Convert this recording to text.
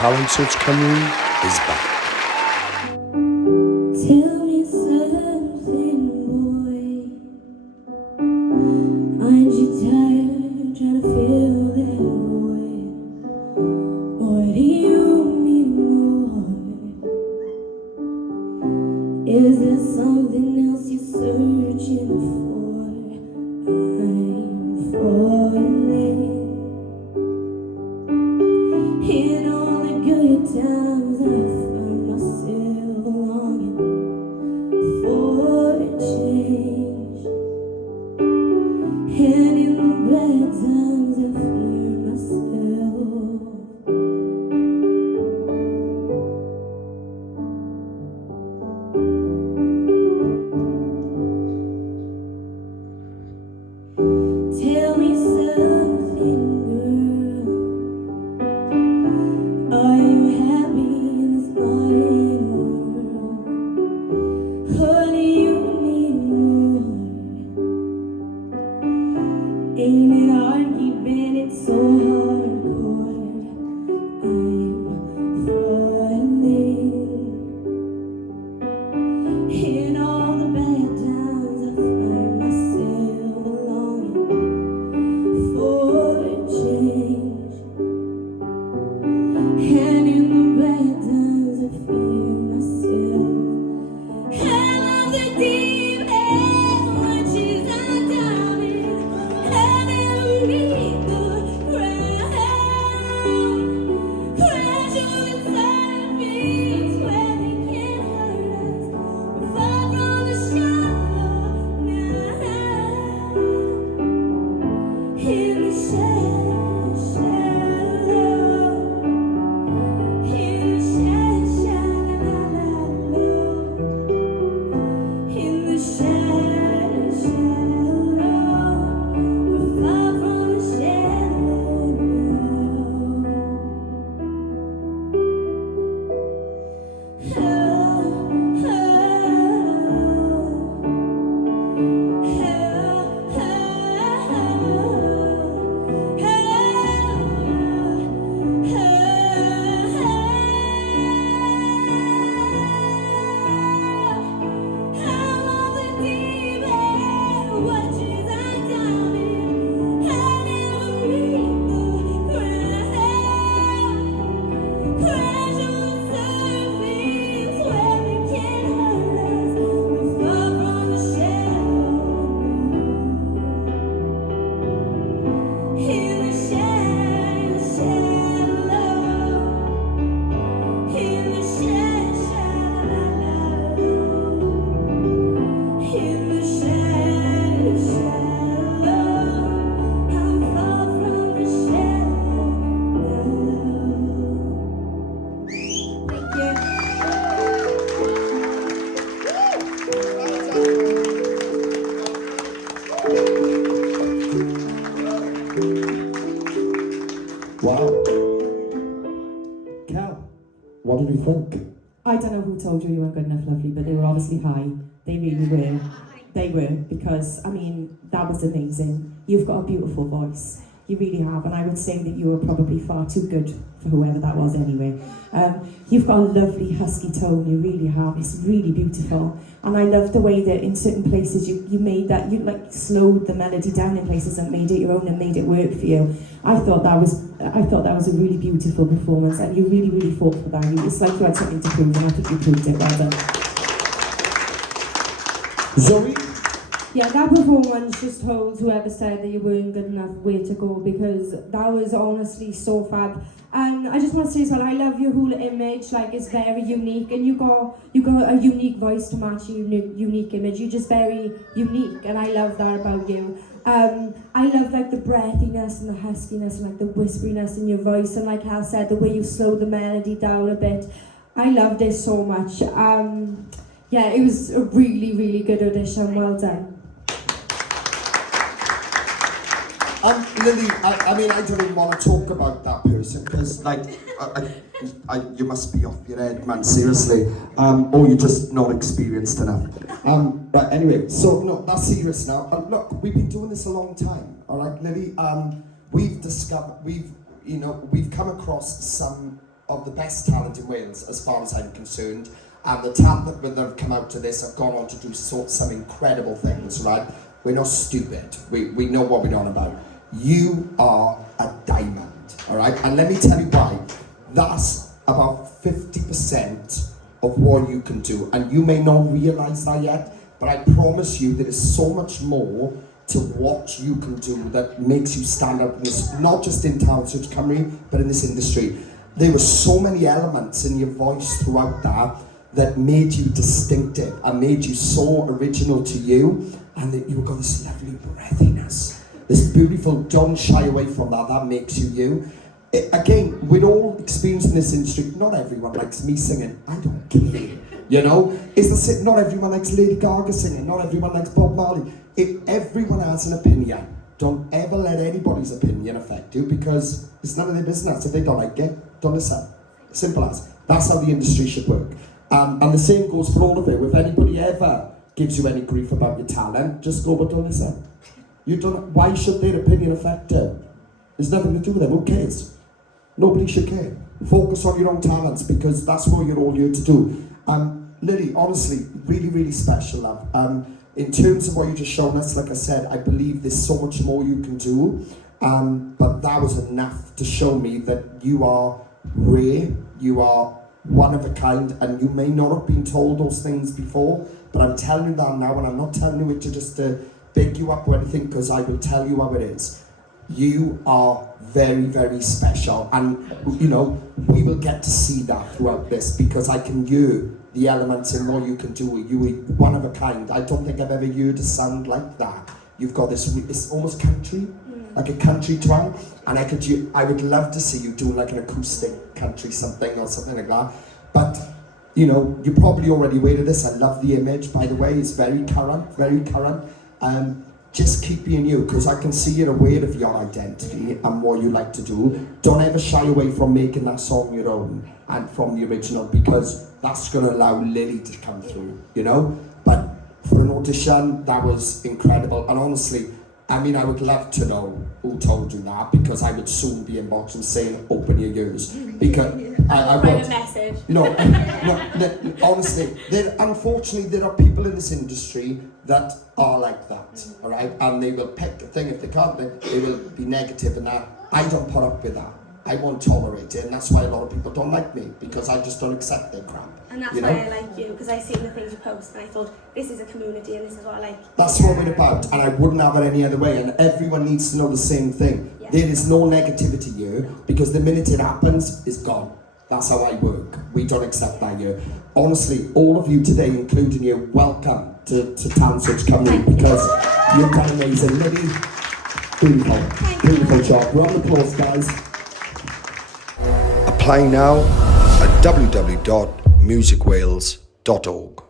Talent Search Cymru is back. Tell me something, boy. Aren't you tired trying to fill that void? Or do you need more? Is there something else you're searching for? I'm falling. In all the good times I find myself longing for a change, and in the bad times I fear myself. Tell me something, girl. Are you happy in this modern world? Or do you need more? Ain't it hard keeping it so hardcore? I'm falling. In all the bad times I find myself longing for a change, and in the bad times I fear myself. Hell of the deep end, watches I dive in, and it'll meet the ground. Crash on the surface where they can't hurt us. We're far from the shallow now. In the shallow. In the shallow. In the shallow. We're far from the shallow Wow. Cal, what did you think? I don't know who told you weren't good enough, lovely, but they were obviously high. They really were. They were, because, I mean, that was amazing. You've got a beautiful voice. You really have, and I would say that you were probably far too good for whoever that was anyway. You've got a lovely husky tone, you really have. It's really beautiful. And I love the way that in certain places you made that, you like slowed the melody down in places and made it your own and made it work for you. I thought that was a really beautiful performance, and you really, really fought for that. It's like you had something to prove, and I think you proved it. Well done. Zoe? Yeah, that performance just told whoever said that you weren't good enough where to go, because that was honestly so fab. And I just want to say as well, I love your whole image. Like, it's very unique, and you got a unique voice to match your unique image. You're just very unique, and I love that about you. I love like the breathiness and the huskiness and like the whisperiness in your voice, and like Hal said, the way you slowed the melody down a bit. I loved it so much. Yeah, it was a really, really good audition. Well done. Lily, I mean, I don't even want to talk about that person, because, like, you must be off your head, man, seriously. Or you're just not experienced enough. But anyway, so, no, that's serious now. Look, we've been doing this a long time, all right, Lily? We've come across some of the best talent in Wales, as far as I'm concerned. And the talent that have come out of this have gone on to do some incredible things, right? We're not stupid. We know what we're on about. You are a diamond, all right? And let me tell you why. That's about 50% of what you can do. And you may not realise that yet, but I promise you there is so much more to what you can do that makes you stand out in this, not just in Talent Search Cymru, but in this industry. There were so many elements in your voice throughout that made you distinctive and made you so original to you, and that you've got this lovely breathiness, this beautiful, don't shy away from that makes you. Again, we're all experiencing this industry. Not everyone likes me singing, I don't care, you know? Not everyone likes Lady Gaga singing, not everyone likes Bob Marley. Everyone has an opinion. Don't ever let anybody's opinion affect you, because it's none of their business. If they don't like it, don't listen. Simple as. That's how the industry should work. And the same goes for all of you. If anybody ever gives you any grief about your talent, just go, but don't listen. Why should their opinion affect you? There's nothing to do with them. Who cares? Nobody should care. Focus on your own talents, because that's what you're all here to do. Lily, honestly, really, really special, love. In terms of what you just shown us, like I said, I believe there's so much more you can do. But that was enough to show me that you are rare, you are one of a kind, and you may not have been told those things before, but I'm telling you that now, and I'm not telling you it to just big you up or anything, because I will tell you how it is. You are very, very special, and you know, we will get to see that throughout this, because I can hear the elements and what you can do. You are one of a kind. I don't think I've ever heard a sound like that. You've got this, it's almost country, like a country twang, and I would love to see you do like an acoustic country something or something like that. But you know, you're probably already aware of this. I love the image, by the way. It's very current, very current. Just keep being you, because I can see you're aware of your identity and what you like to do. Don't ever shy away from making that song your own and from the original, because that's going to allow Lily to come through, you know? But for an audition, that was incredible. And honestly, I mean, I would love to know who told you that, because I would soon be inboxing saying, open your ears. Because I Private message. no, honestly, unfortunately, there are people in this industry that are like that, all right? And they will pick a thing. If they can't, they will be negative, and that. I don't put up with that. I won't tolerate it, and that's why a lot of people don't like me, because I just don't accept their crap. And that's why I like you, because I seen the things you post, and I thought, this is a community, and this is what I like. That's what we're about, and I wouldn't have it any other way, and everyone needs to know the same thing. Yeah. There is no negativity here, because the minute it happens, it's gone. That's how I work. We don't accept that here. Honestly, all of you today, including you, welcome to Talent Search Cymru, because you've done amazing. Lily, beautiful job. Round of applause, guys. Apply now at www.musicwales.org.